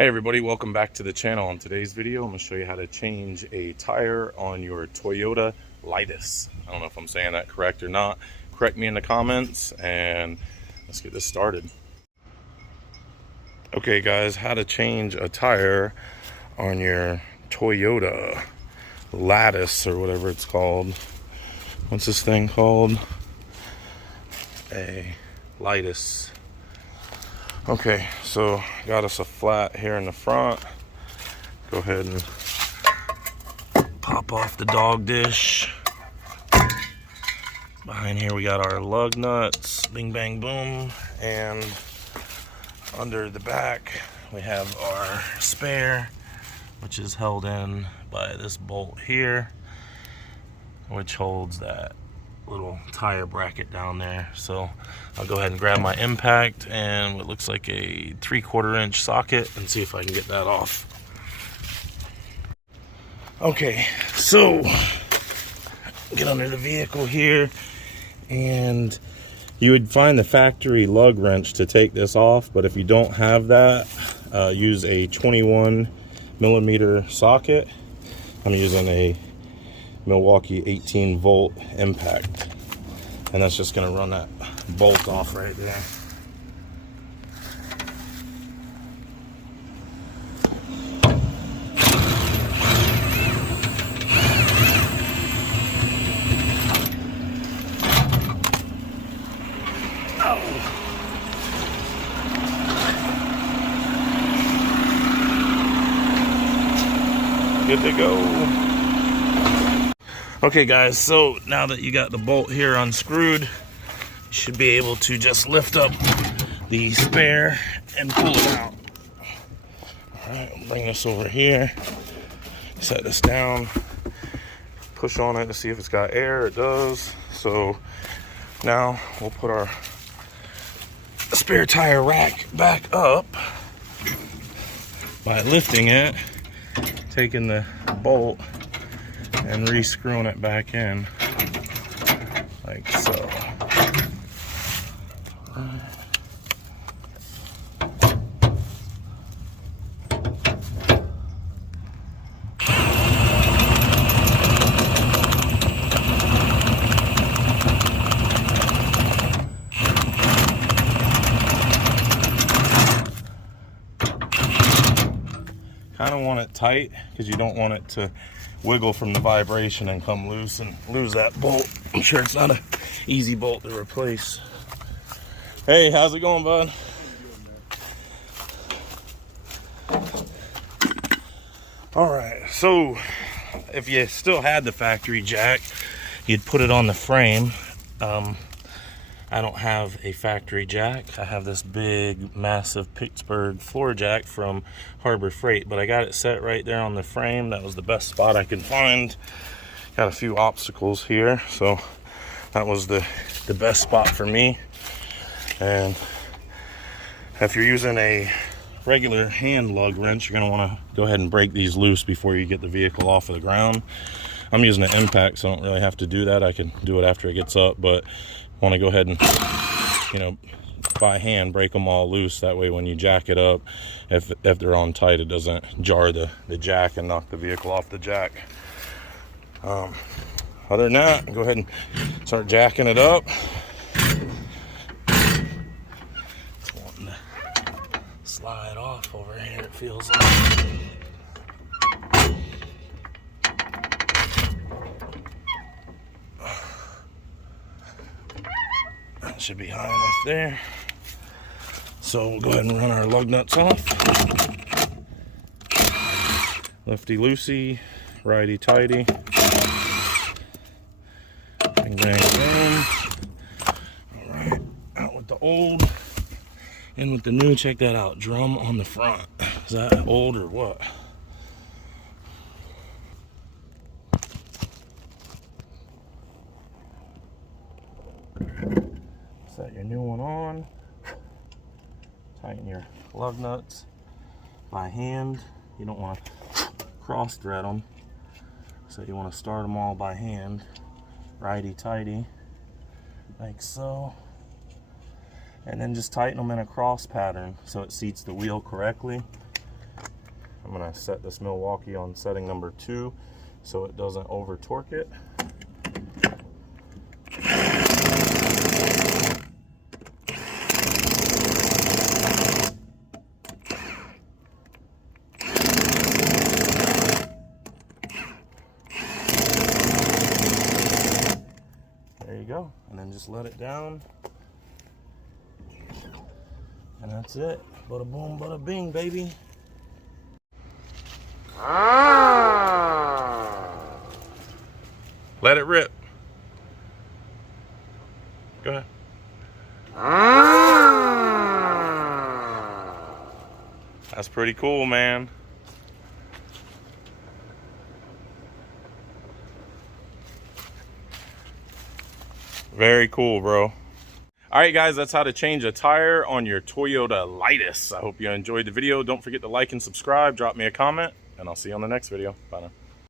Hey everybody, welcome back to the channel. In today's video, I'm going to show you how to change a tire on your Toyota Littice. I don't know if I'm saying that correct or not. Correct me in the comments and let's get this started. Okay guys, how to change a tire on your Toyota Littice or whatever it's called. What's this thing called? A Littice. Okay, so got us a flat here in the front. Go ahead and pop off the dog dish. Behind here we got our lug nuts, bing bang boom, and under the back we have our spare, which is held in by this bolt here, which holds that little tire bracket down there. So I'll go ahead and grab my impact and what looks like a 3/4 inch socket and see if I can get that off. Okay, so get under the vehicle here, and you would find the factory lug wrench to take this off, but if you don't have that, use a 21mm socket. I'm using a Milwaukee 18-volt impact, and that's just going to run that bolt off right there. Good to go. Okay guys, so now that you got the bolt here unscrewed, you should be able to just lift up the spare and pull it out. Alright, bring this over here, set this down, push on it to see if it's got air. It does. So now we'll put our spare tire rack back up by lifting it, taking the bolt and re-screwing it back in like so. Kind of want it tight because you don't want it to wiggle from the vibration and come loose and lose that bolt. I'm sure it's not an easy bolt to replace. Hey, how's it going, bud? All right, so if you still had the factory jack, you'd put it on the frame. I don't have a factory jack. I have this big, massive Pittsburgh floor jack from Harbor Freight, but I got it set right there on the frame. That was the best spot I could find. Got a few obstacles here, so that was the best spot for me. And if you're using a regular hand lug wrench, you're gonna wanna go ahead and break these loose before you get the vehicle off of the ground. I'm using an impact, so I don't really have to do that. I can do it after it gets up, but want to go ahead and, by hand break them all loose. That way when you jack it up, if they're on tight, it doesn't jar the jack and knock the vehicle off the jack. Other than that, go ahead and start jacking it up. It's wanting to slide off over here, it feels like. Should be high enough there. So we'll go ahead and run our lug nuts off. Lefty loosey, righty tighty. Bang bang bang. Alright, out with the old, in with the new. Check that out. Drum on the front. Is that old or what? Set your new one on. Tighten your lug nuts by hand. You don't want to cross thread them, so you want to start them all by hand, righty tighty, like so. and then just tighten them in a cross pattern so it seats the wheel correctly. I'm gonna set this Milwaukee on setting number 2 so it doesn't over torque it. There you go, and then just let it down. And that's it. Bada boom, bada bing, baby. Let it rip. Go ahead. That's pretty cool, man. Very cool, bro. All right, guys, that's how to change a tire on your Toyota Littice. I hope you enjoyed the video. Don't forget to like and subscribe. Drop me a comment, and I'll see you on the next video. Bye now.